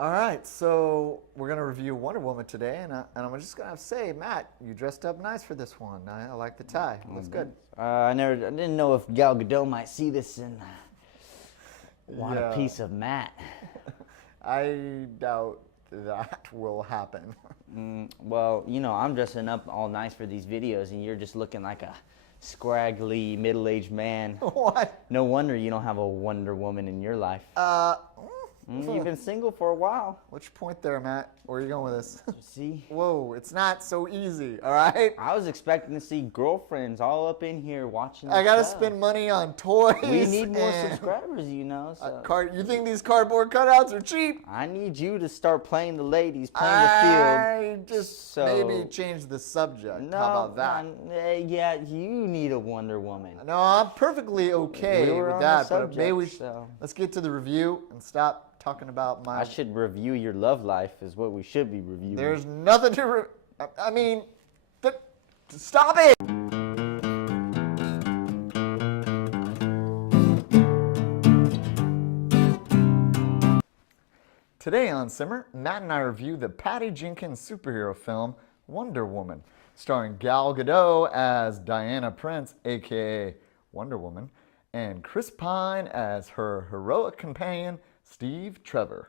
All right, so we're going to review Wonder Woman today, and I'm just going to say, Matt, you dressed up nice for this one. I like the tie. It looks good. I didn't know if Gal Gadot might see this and want a piece of Matt. I doubt that will happen. Well, you know, I'm dressing up all nice for these videos, and you're just looking like a scraggly, middle-aged man. What? No wonder you don't have a Wonder Woman in your life. You've been single for a while. What's your point there, Matt? Where are you going with this? See? Whoa, it's not so easy, all right? I was expecting to see girlfriends all up in here watching. I gotta spend money on toys. We need more subscribers, you know. So. You think these cardboard cutouts are cheap? I need you to start playing the ladies, playing the field. I just maybe change the subject. No, how about that? Yeah, you need a Wonder Woman. No, I'm perfectly okay with that. But maybe let's get to the review and stop talking about my... I should review your love life is what we should be reviewing. There's nothing to... I mean... Stop it! Today on SIMR, Matt and I review the Patty Jenkins superhero film, Wonder Woman, starring Gal Gadot as Diana Prince, aka Wonder Woman, and Chris Pine as her heroic companion, Steve Trevor.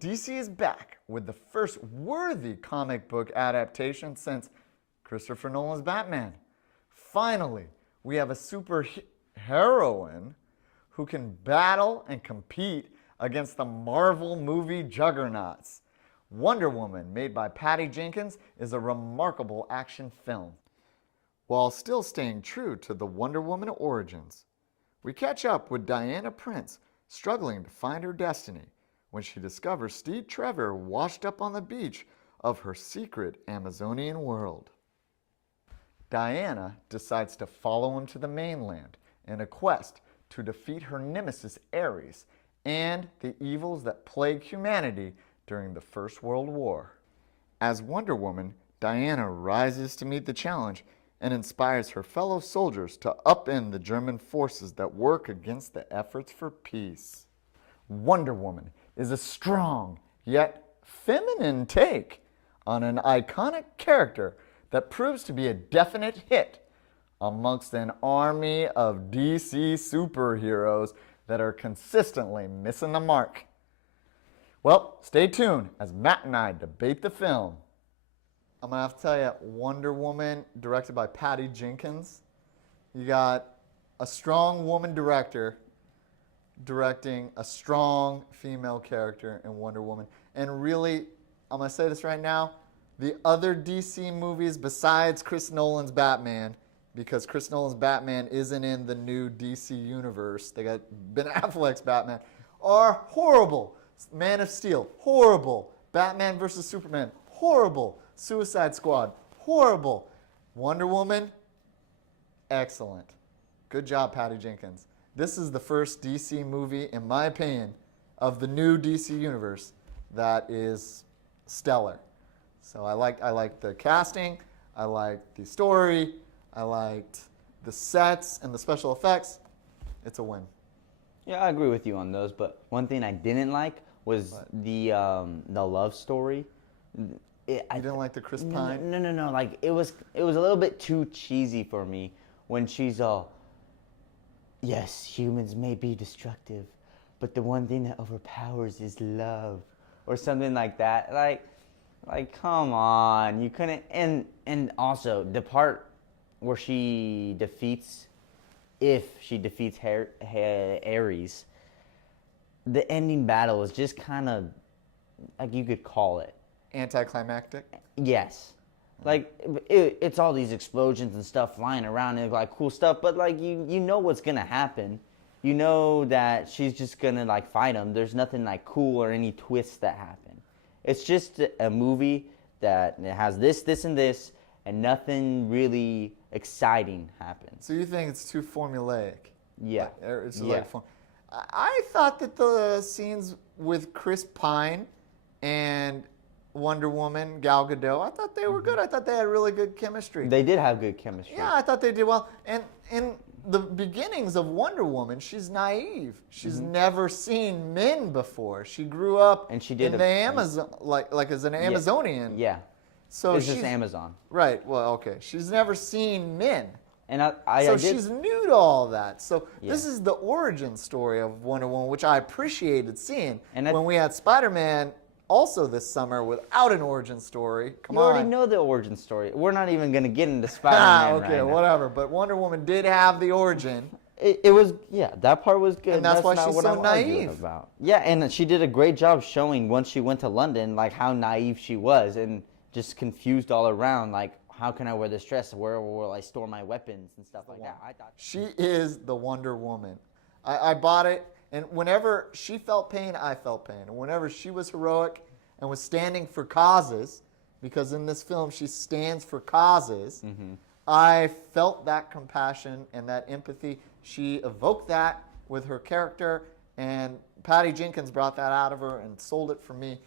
DC is back with the first worthy comic book adaptation since Christopher Nolan's Batman. Finally, we have a super heroine who can battle and compete against the Marvel movie juggernauts. Wonder Woman, made by Patty Jenkins, is a remarkable action film. While still staying true to the Wonder Woman origins, we catch up with Diana Prince struggling to find her destiny when she discovers Steve Trevor washed up on the beach of her secret Amazonian world. Diana decides to follow him to the mainland in a quest to defeat her nemesis Ares and the evils that plague humanity during the First World War. As Wonder Woman, Diana rises to meet the challenge and inspires her fellow soldiers to upend the German forces that work against the efforts for peace. Wonder Woman is a strong yet feminine take on an iconic character that proves to be a definite hit amongst an army of DC superheroes that are consistently missing the mark. Well, stay tuned as Matt and I debate the film. I'm going to have to tell you, Wonder Woman, directed by Patty Jenkins. You got a strong woman director directing a strong female character in Wonder Woman. And really, I'm going to say this right now, the other DC movies besides Chris Nolan's Batman, because Chris Nolan's Batman isn't in the new DC universe, they got Ben Affleck's Batman, are horrible. Man of Steel, horrible. Batman vs. Superman, horrible. Suicide Squad, horrible. Wonder Woman, excellent. Good job, Patty Jenkins. This is the first DC movie, in my opinion, of the new DC universe that is stellar. So I liked the casting, I liked the story, I liked the sets and the special effects. It's a win. Yeah, I agree with you on those, but one thing I didn't like was the love story. You didn't like the Chris Pine? No. Like it was a little bit too cheesy for me when she's all, yes, humans may be destructive, but the one thing that overpowers is love, or something like that. Like come on, you couldn't. And also the part where she defeats, if she defeats Ares, the ending battle is just kind of, like, you could call it anticlimactic? Yes. Like, it's all these explosions and stuff flying around and, like, cool stuff, but, like, you know what's going to happen. You know that she's just going to, like, fight him. There's nothing, like, cool or any twists that happen. It's just a movie that has this, and this, and nothing really exciting happens. So you think it's too formulaic? Yeah. It's Yeah. like I thought that the scenes with Chris Pine and Wonder Woman, Gal Gadot, I thought they were good. I thought they had really good chemistry. They did have good chemistry. Yeah, I thought they did well. And in the beginnings of Wonder Woman, she's naive. She's never seen men before. She grew up And she did in the Amazon, like as an Amazonian. Yeah. So It's she's just Amazon. right. Well, okay. She's never seen men. And So I did, she's new to all that. So this Yeah. is the origin story of Wonder Woman, which I appreciated seeing. And when we had Spider-Man also this summer without an origin story. Come you on. already know the origin story. We're not even going to get into Ah, Spider-Man okay, right now. whatever. But Wonder Woman did have the origin. It was, yeah, that part was good. And that's why not she's what so I'm arguing naive. about. Yeah, and she did a great job showing once she went to London, like how naive she was and just confused all around. Like, how can I wear this dress? Where will I store my weapons and stuff like that? I thought She is the Wonder Woman. I bought it, and whenever she felt pain, I felt pain. And whenever she was heroic and was standing for causes, because in this film she stands for causes, I felt that compassion and that empathy. She evoked that with her character, and Patty Jenkins brought that out of her and sold it for me.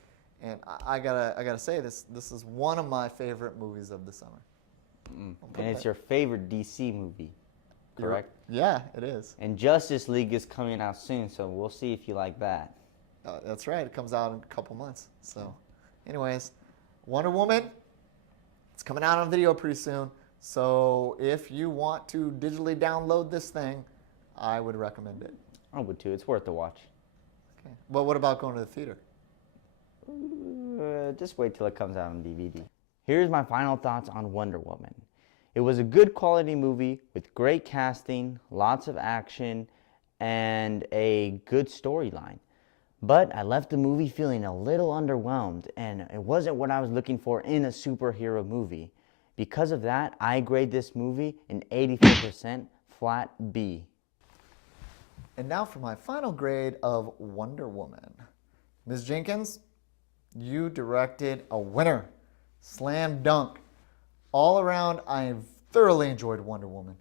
And I gotta say this is one of my favorite movies of the summer. and it's your favorite DC movie, correct? Yeah, it is. And Justice League is coming out soon, so we'll see if you like that. That's right. It comes out in a couple months. So, anyways, Wonder Woman, it's coming out on video pretty soon. So, if you want to digitally download this thing, I would recommend it. I would too. It's worth the watch. Okay. But what about going to the theater? Just wait till it comes out on DVD. Here's my final thoughts on Wonder Woman. It was a good quality movie with great casting, lots of action, and a good storyline. But I left the movie feeling a little underwhelmed, and it wasn't what I was looking for in a superhero movie. Because of that, I grade this movie an 84% flat B. And now for my final grade of Wonder Woman. Ms. Jenkins, you directed a winner. Slam dunk. All around, I thoroughly enjoyed Wonder Woman.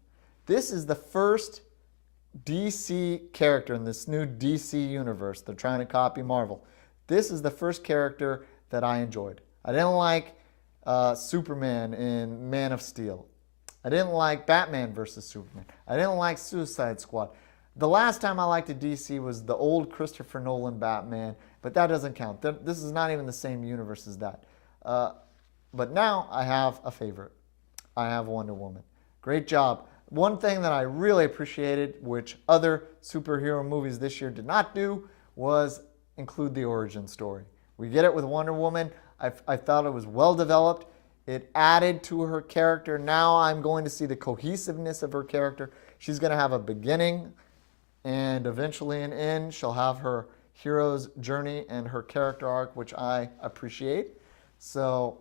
This is the first DC character in this new DC universe. They're trying to copy Marvel. This is the first character that I enjoyed. I didn't like Superman in Man of Steel. I didn't like Batman versus Superman. I didn't like Suicide Squad. The last time I liked a DC was the old Christopher Nolan Batman, but that doesn't count. This is not even the same universe as that. But now I have a favorite. I have Wonder Woman. Great job. One thing that I really appreciated, which other superhero movies this year did not do, was include the origin story. We get it with Wonder Woman. I thought it was well developed. It added to her character. Now I'm going to see the cohesiveness of her character. She's going to have a beginning and eventually an end. She'll have her hero's journey and her character arc, which I appreciate. So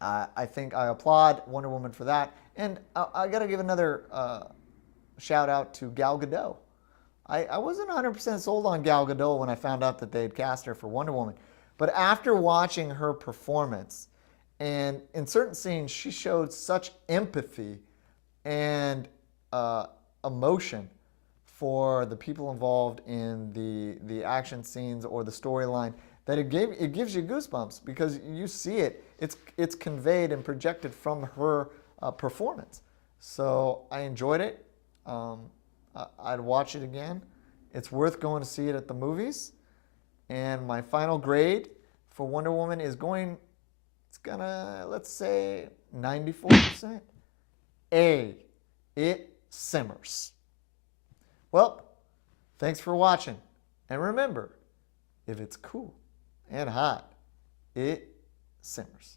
I think I applaud Wonder Woman for that. And I got to give another shout out to Gal Gadot. I wasn't 100% sold on Gal Gadot when I found out that they had cast her for Wonder Woman. But after watching her performance, and in certain scenes, she showed such empathy and emotion for the people involved in the action scenes or the storyline that it gives you goosebumps because you see it. It's conveyed and projected from her performance. So I enjoyed it. I'd watch it again. It's worth going to see it at the movies. And my final grade for Wonder Woman is let's say 94%. A. It simmers. Well, thanks for watching. And remember, if it's cool and hot, it simmers.